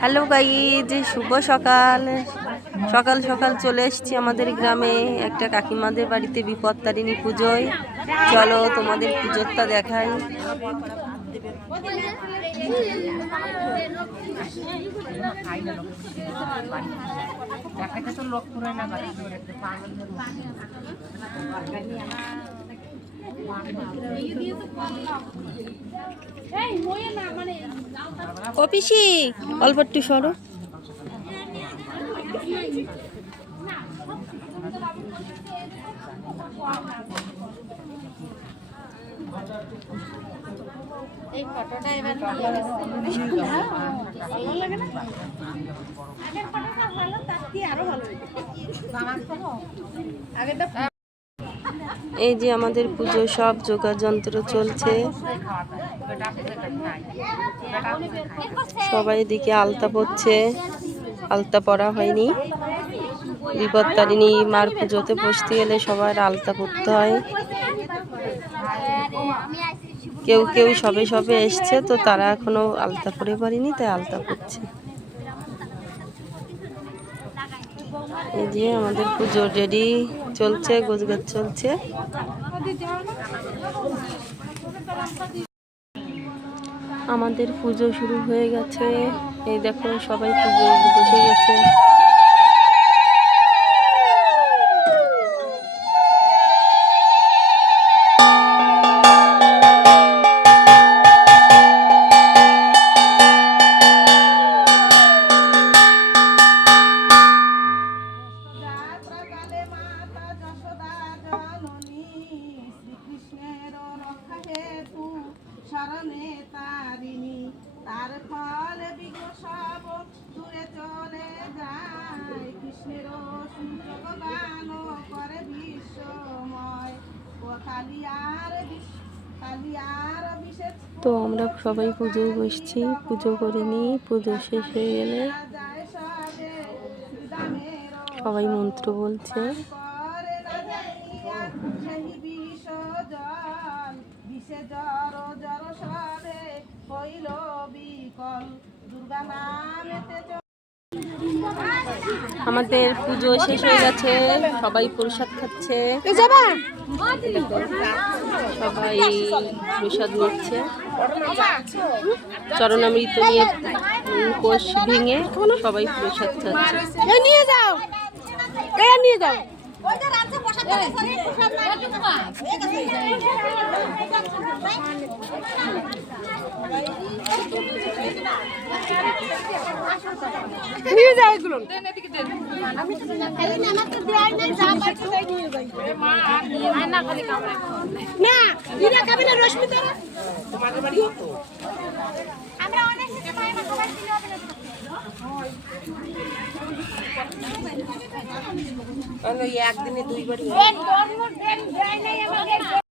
Hello guys, শুভ সকাল। সকাল সকাল চলে এসেছি আমাদের গ্রামে একটা কাকিমাদের বাড়িতে বিপত্তারিণী পুজোয়। চলো তোমাদের পুজোরটা দেখাই। ও পিসি, অল্প একটু সরো। এই ফটোটা এবার ভালো লাগে না? আগের ফটোটা ভালো, তার থেকে আরো ভালো আগেরটা। এই যে আমাদের পুজো সব যোগাড় যন্ত্র চলছে। সবাই এদিকে আলতা পড়ছে, আলতা পরা হয়নি। বিপত্তারিণী মার পুজোতে বসতে গেলে সবার আলতা পরতে হয়। কেউ কেউ সবে সবে এসছে, তো তারা এখনো আলতা পরে পারেনি, তাই আলতা পরছে। এই যে আমাদের পুজো রেডি চলছে, গোছগাছ চলছে। আমাদের পুজো শুরু হয়ে গেছে। এই দেখো সবাই পুজো বসে গেছে। শরণে তারিণী, তার ফল বিঘ্ন সব দূরে চলে যায়। কৃষ্ণের সুযোগ গান করে বিশ্বময়, ও কালিয়ার বিশেষ। তো আমরা সবাই পুজোয় বসছি, পুজো করে নিই। পুজো শেষ হয়ে গেলে সবাই মন্ত্র বলছে। আমাদের পুজো শেষ হয়ে গেছে, সবাই প্রসাদ খাচ্ছে। সবাই প্রসাদ নিচ্ছে, চরণামৃত নিয়ে কোষ ভেঙে সবাই প্রসাদ খাচ্ছে। নিয়ে যাও, নিয়ে যাও। নিয়ে যাও এগুলো। না দিদা খাবে না, রশ্মিতা তোমাদের বাড়ি তো আমরা অনেক কিছু পাই না, সবাই দিলে হবে না। একদিনে দুইবারই